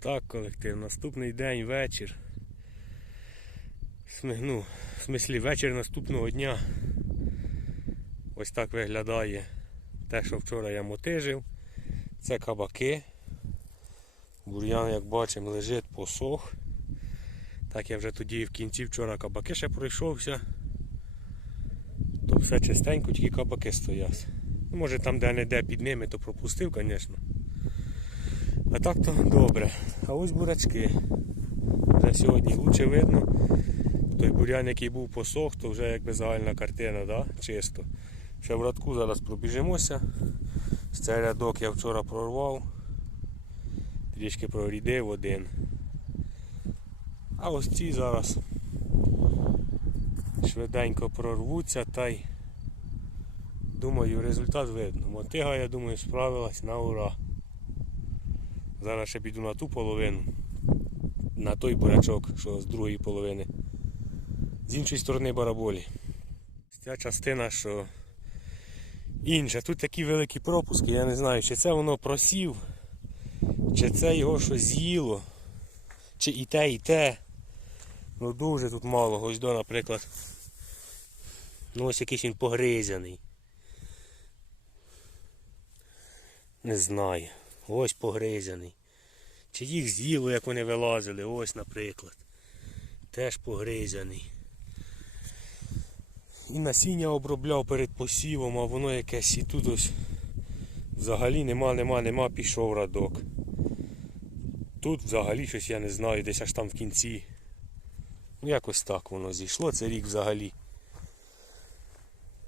Так, колектив, наступний день, вечір. Ну, в смислі, вечір наступного дня. Ось так виглядає те, що вчора я мотижив. Це кабаки. Бур'ян, як бачимо, лежить посох. Так я вже тоді в кінці вчора кабаки ще пройшовся. То все чистенько, тільки кабаки стоять. Може там де-не-де під ними, то пропустив, звісно. А так то добре. А ось бурячки. Вже сьогодні лучше видно. Той бурян, який був посох, то вже якби загальна картина, да? чисто. Ще в радку зараз пробіжимося. Цей рядок я вчора прорвав. Трішки прорідив один. А ось ці зараз швиденько прорвуться та й думаю результат видно. Мотига, я думаю, справилась на ура. Зараз ще піду на ту половину, на той бурячок, що з другої половини. З іншої сторони бараболі. Ця частина, що інша. Тут такі великі пропуски, я не знаю, чи це воно просів, чи це його щось з'їло, чи і те, і те. Ну дуже тут мало. Ось до, наприклад. Ну ось якийсь він погризяний. Не знаю. Ось погризяний. Чи їх з'їло, як вони вилазили, ось, наприклад. Теж погризяний. І насіння обробляв перед посівом, а воно якесь і тут ось взагалі нема, нема, нема, пішов радок. Тут взагалі щось я не знаю, десь аж там в кінці. Ну якось так воно зійшло, це рік взагалі.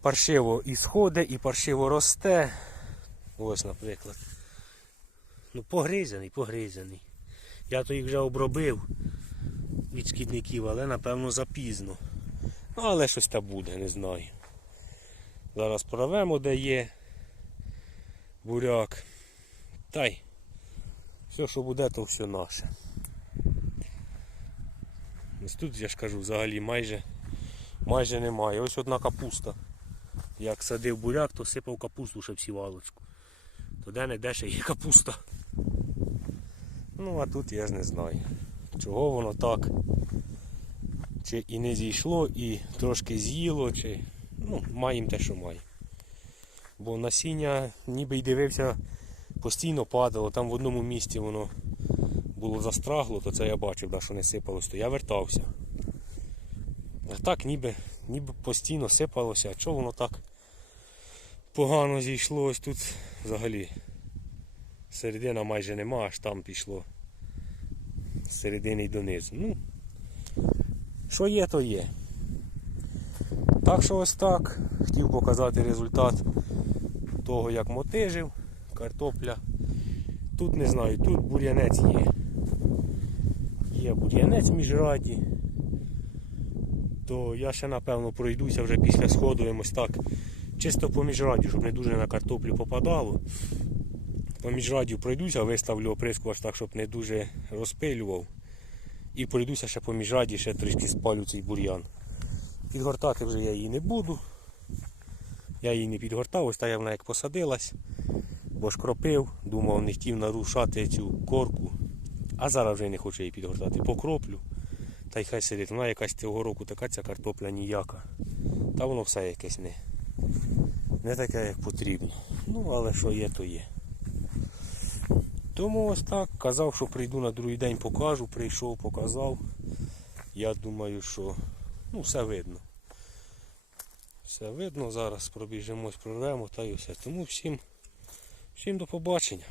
Паршиво і сходить, і паршиво росте. Ось, наприклад. Ну, погризаний, погризаний. Я то їх вже обробив від шкідників, але напевно запізно. Ну, але щось та буде, не знаю. Зараз провемо, де є буряк. Та й все, що буде, то все наше. Ось тут я ж кажу, взагалі майже, майже немає. Ось одна капуста. Як садив буряк, то сипав капусту ще в сівалочку. То де не де ще є капуста. Ну а тут я ж не знаю. Чого воно так. Чи і не зійшло, і трошки з'їло, чи. Ну, маємо те, що маємо. Бо насіння ніби й дивився, постійно падало, там в одному місці воно було застрагло, то це я бачив, да, що не сипалось, то я вертався. А так ніби, ніби постійно сипалося, а чого воно так погано зійшло ось тут взагалі. Середина майже нема, аж там пішло. З середини й донизу. Ну, що є, то є. Так що ось так. Хотів показати результат того, як мотижив, картопля. Тут не знаю, тут бур'янець є. Є бур'янець міжраді. То я ще напевно пройдуся вже після сходу ось так. Чисто по міжраді, щоб не дуже на картоплю попадало. По міжрадю пройдуся, виставлю оприскувач так, щоб не дуже розпилював. І пройдуся ще по міжраді, ще трішки спалю цей бур'ян. Підгортати вже я її не буду. Я її не підгортав, ось так вона як посадилась, бо ж кропив, думав, не хотів нарушати цю корку. А зараз вже не хочу її підгортати. Покроплю. Та й хай сидить. Вона якась цього року така ця картопля ніяка. Та воно все якесь не, не таке, як потрібно. Ну, але що є, то є. Тому ось так. Казав, що прийду на другий день покажу, прийшов, показав. Я думаю, що ну, все видно. Все видно, зараз пробіжимось, прорвемо та й все. Тому всім, всім до побачення.